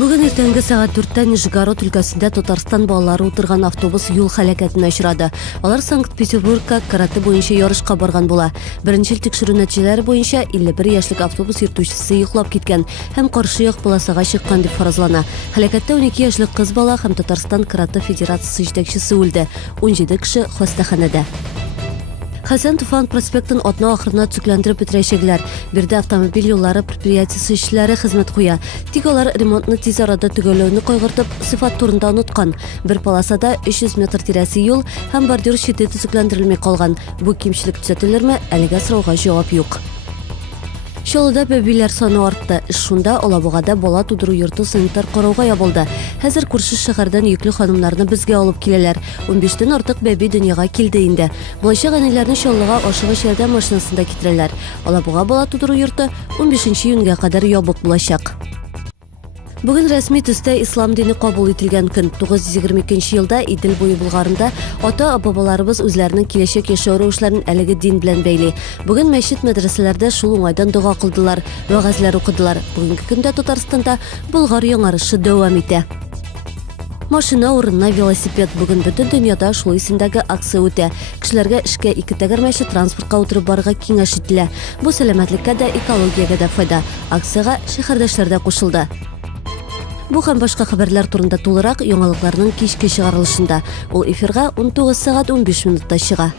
Бүгін ертеңгі сағат 4-тен Нижегород өлкәсендә Татарстан балалары утырган автобус юл һәлакәтенә очрады. Алар Санкт-Петербургка карате буенча ярышка барган була. Беренчел тикшерү нәтиҗәләре буенча 51 яшьлек автобус йөртүчесе йоклап киткән һәм каршы як полосага чыккан дип фаразлана. Һәлакәттә 12 яшьлек кыз бала һәм Татарстан карате федерациясе җитәкчесе үлде. 17 кеше хастаханәдә. Хәсән Туфан проспектын атна ахырына төзекләндереп бетерәчәкләр. Бирдә автомобиль юллары предприятиесе эшчеләре хезмәт куя. Тик алар ремонтны тиз арада төгәлләүне кайгыртып, сыйфат турында оныткан. Бер полосада 300 метр тирәсе юл һәм бордюр чите төзекләндерелми калган. Бу кимчелек төзәтелерме? Әлегә сорауга җавап юк. Чаллыда бәбиләр саны артты. Шунда Алабугада бала тудыру йорты санитар карауга ябылды. Хәзер күрше шәһәрдән йөкле ханымнарны безгә алып киләләр. 15тән артык бәби дөньяга килде инде. Булачак әниләрне Чаллыга ашыгыч ярдәм машинасында китерәләр. Алабуга бала тудыру йорты 15 июньгә кадәр ябык булачак. Бүген рәсми төстә ислам дине кабул ителгән көн. 922 елда Идел буе булгарында ата-бабаларыбыз үзләренең киләчәк яшәү рәвешләрен әлеге дин белән бәйли. Бүген мәчет мәдрәсәләрдә шул уңайдан дуга кылдылар, вәгазьләр укыдылар. Бүгенге көндә Татарстанда Болгар яңарышы дәвам итә. Машина урынына велосипед. Бүген бөтен дөньяда шул исемдәге акция үтә. Кешеләргә эшкә ике тәгәрмәче транспортка утырып барырга киңәш ителә. Бу сәламәтлеккә дә, экологиягә дә файда. Акциягә шәһәрдәшләр дә кушылды. Бу һәм башка хәбәрләр турында тулырак яңалыкларның кичке чыгарылышында. Ул эфирга 19 сәгать 15 минутта чыга.